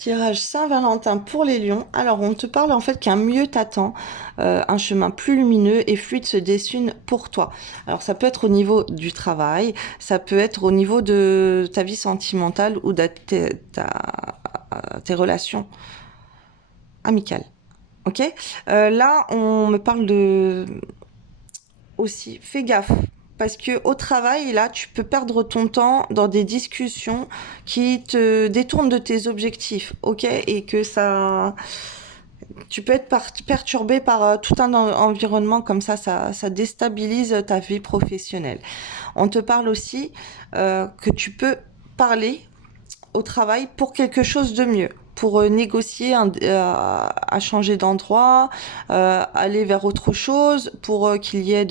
Tirage Saint-Valentin pour les lions. Alors, on te parle en fait qu'un mieux t'attend, un chemin plus lumineux et fluide se dessine pour toi. Alors, ça peut être au niveau du travail, ça peut être au niveau de ta vie sentimentale ou de tes relations amicales. Ok. Là, on me parle de aussi, fais gaffe. Parce que au travail, là, tu peux perdre ton temps dans des discussions qui te détournent de tes objectifs, ok? Et que ça, tu peux être perturbé par tout un environnement comme ça déstabilise ta vie professionnelle. On te parle aussi que tu peux parler au travail pour quelque chose de mieux, pour négocier à changer d'endroit, aller vers autre chose, pour qu'il y ait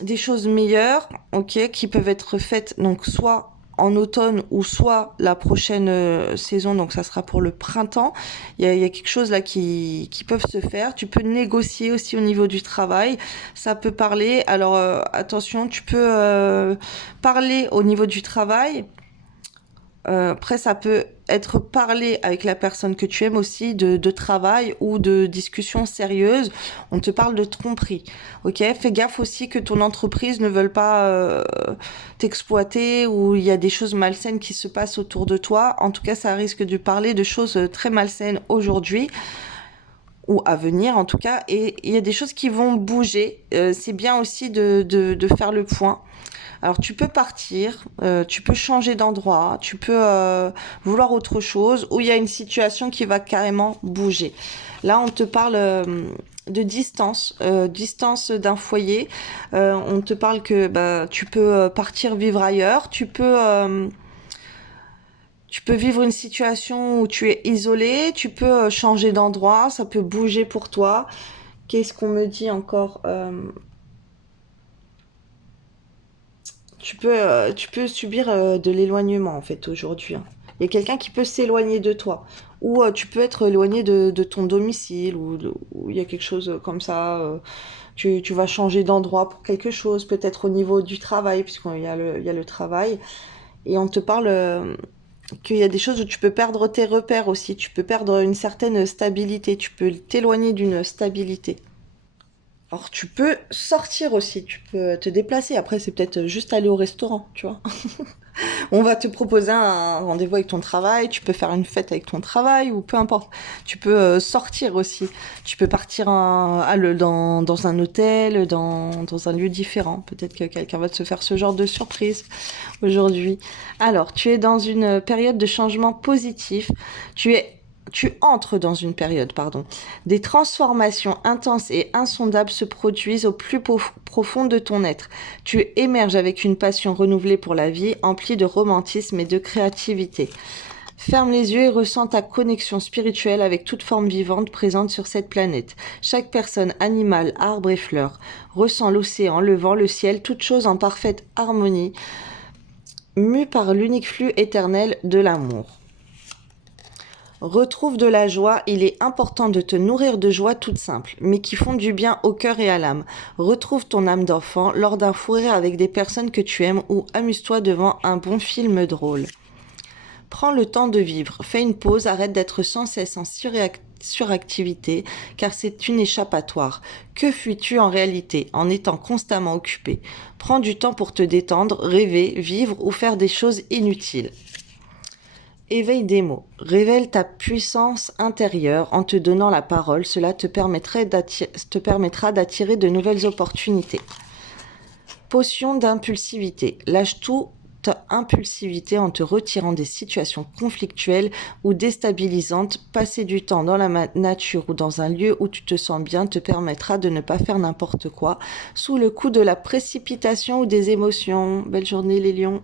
des choses meilleures, ok, qui peuvent être faites donc soit en automne ou soit la prochaine saison, donc ça sera pour le printemps. Il y a quelque chose là qui peuvent se faire. Tu peux négocier aussi au niveau du travail. Ça peut parler. Alors attention, tu peux parler au niveau du travail. Après, ça peut être parler avec la personne que tu aimes aussi de travail ou de discussions sérieuses. On te parle de tromperie. Ok, fais gaffe aussi que ton entreprise ne veuille pas t'exploiter ou il y a des choses malsaines qui se passent autour de toi. En tout cas, ça risque de parler de choses très malsaines aujourd'hui ou à venir en tout cas. Et il y a des choses qui vont bouger. C'est bien aussi de faire le point. Alors tu peux partir, tu peux changer d'endroit, tu peux vouloir autre chose, ou il y a une situation qui va carrément bouger. Là, on te parle de distance, distance d'un foyer. On te parle que bah, tu peux partir vivre ailleurs, tu peux vivre une situation où tu es isolé, tu peux changer d'endroit, ça peut bouger pour toi. Qu'est-ce qu'on me dit encore tu peux subir de l'éloignement en fait aujourd'hui, hein. Il y a quelqu'un qui peut s'éloigner de toi. Ou tu peux être éloigné de ton domicile, ou il y a quelque chose comme ça. Tu vas changer d'endroit pour quelque chose, peut-être au niveau du travail, il y a le travail. Et on te parle qu'il y a des choses où tu peux perdre tes repères aussi. Tu peux perdre une certaine stabilité. Tu peux t'éloigner d'une stabilité. Alors tu peux sortir aussi, tu peux te déplacer. Après, c'est peut-être juste aller au restaurant, tu vois. On va te proposer un rendez-vous avec ton travail, tu peux faire une fête avec ton travail ou peu importe. Tu peux sortir aussi. Tu peux partir dans un hôtel, dans un lieu différent. Peut-être que quelqu'un va te faire ce genre de surprise aujourd'hui. Alors, tu es dans une période de changement positif. Tu entres dans une période, pardon. Des transformations intenses et insondables se produisent au plus profond de ton être. Tu émerges avec une passion renouvelée pour la vie, emplie de romantisme et de créativité. Ferme les yeux et ressens ta connexion spirituelle avec toute forme vivante présente sur cette planète. Chaque personne, animal, arbre et fleur, ressent l'océan, le vent, le ciel, toute chose en parfaite harmonie, mue par l'unique flux éternel de l'amour. Retrouve de la joie, il est important de te nourrir de joie toute simple, mais qui font du bien au cœur et à l'âme. Retrouve ton âme d'enfant lors d'un fou rire avec des personnes que tu aimes ou amuse-toi devant un bon film drôle. Prends le temps de vivre, fais une pause, arrête d'être sans cesse en suractivité, car c'est une échappatoire. Que fuis-tu en réalité en étant constamment occupé? Prends du temps pour te détendre, rêver, vivre ou faire des choses inutiles. Éveille des mots. Révèle ta puissance intérieure en te donnant la parole. Cela te permettra d'attirer de nouvelles opportunités. Potion d'impulsivité. Lâche toute impulsivité en te retirant des situations conflictuelles ou déstabilisantes. Passer du temps dans la nature ou dans un lieu où tu te sens bien te permettra de ne pas faire n'importe quoi sous le coup de la précipitation ou des émotions. Belle journée les lions.